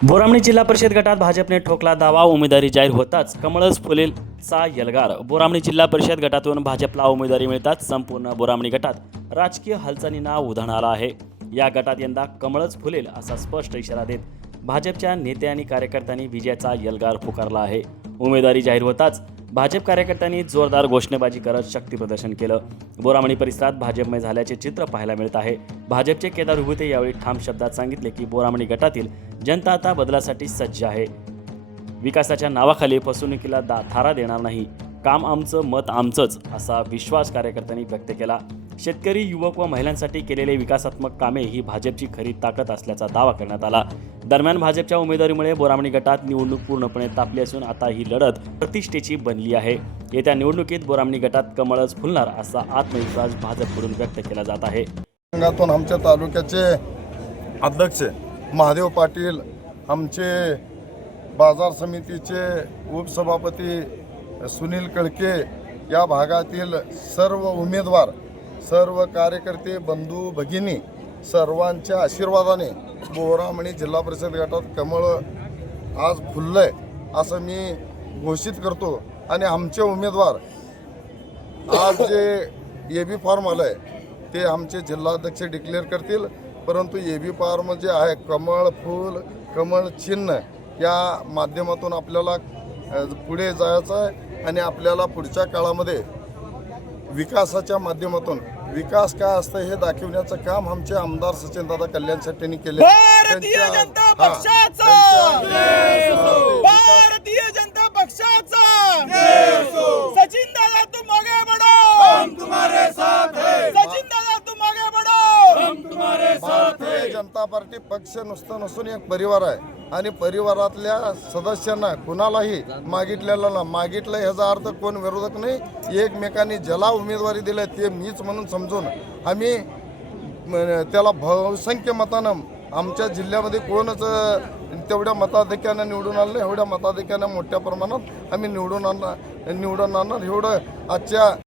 बोरामणी जिल्हा परिषद गटात भाजपने ठोकला दावा, उमेदवारी जाहीर होताच कमळच फुलेलचा यलगार। बोरामणी जिल्हा परिषद गटातून भाजपला उमेदवारी मिळताच संपूर्ण बोरामणी गटात राजकीय हालचालींना उधाण आला आहे। या गटात यंदा कमळच फुलेल असा स्पष्ट इशारा देत भाजपच्या नेते आणि कार्यकर्त्यांनी विजयाचा यलगार पुकारला आहे। उमेदवारी जाहीर होताच भाजप कार्यकर्त्यांनी जोरदार घोषणाबाजी करत शक्ती प्रदर्शन केलं। बोरामणी परिसरात भाजपमय झाल्याचे चित्र पाहायला मिळत आहे। भाजपचे केदार विभूते यावेळी ठाम शब्दात सांगितले की बोरामणी गटातील जनता आता बदलासाठी सज्ज आहे। विकासाच्या नावाखाली फसवणुकीला थारा देणार नाही, काम आमचं मत आमचंच असा विश्वास कार्यकर्त्यांनी व्यक्त केला। शेतकरी, युवक व महिलांसाठी केलेले विकासात्मक कामे ही भाजपची खरी ताकद असल्याचा दावा करण्यात आला। दरम्यान भाजपच्या उमेदवारीमुळे बोरामणी गटात निवडणूक पूर्णपणे तापली असून आता ही लढत प्रतिष्ठेची बनली आहे। येत्या निवडणुकीत बोरामणी गटात कमळच फुलणार असा आत्मविश्वास भाजपकडून व्यक्त केला जात आहे। आमच्या तालुक्याचे अध्यक्ष महादेव पाटील, आमचे बाजार समितीचे उपसभापती सुनील कळके, या भागातील सर्व उमेदवार, सर्व कार्यकर्ते, बंधू भगिनी सर्वांच्या आशीर्वादाने बोरामणी जिल्हा परिषद गटात कमळ आज फुललंय असं मी घोषित करतो। आणि आमचे उमेदवार आज जे एबी फॉर्म आलंय ते आमचे जिल्हाध्यक्ष डिक्लेअर करतील, परंतु एबी फॉर्म जे आहे कमळ फूल, कमळ चिन्ह या माध्यमातून आपल्याला पुढे जायचं आहे आणि आपल्याला पुढच्या काळामध्ये विकासाच्या माध्यमातून विकास काय असतं हे दाखवण्याचं काम आमचे आमदार सचिनदादा कल्याण शेट्टींनी केले। भारतीय जनता पक्षाचा सचिन दादा तुम आगे बढ़ो, हम तुम्हारे साथ हैं। सचिन दादा तुम आगे बढ़ो, हम तुम्हारे साथ हैं। भारतीय जनता पार्टी पक्ष नुसतं नसून एक परिवार आहे आणि परिवारातल्या सदस्यांना कुणालाही मागितलं ह्याचा अर्थ कोण विरोधक नाही, एकमेकांनी ज्याला उमेदवारी दिली ते मीच म्हणून समजून आम्ही त्याला बहुसंख्य मतानं आमच्या जिल्ह्यामध्ये कोणच तेवढ्या मताधिक्यानं निवडून आलं, एवढ्या मताधिक्यानं मोठ्या प्रमाणात आम्ही निवडून आणणार एवढं आजच्या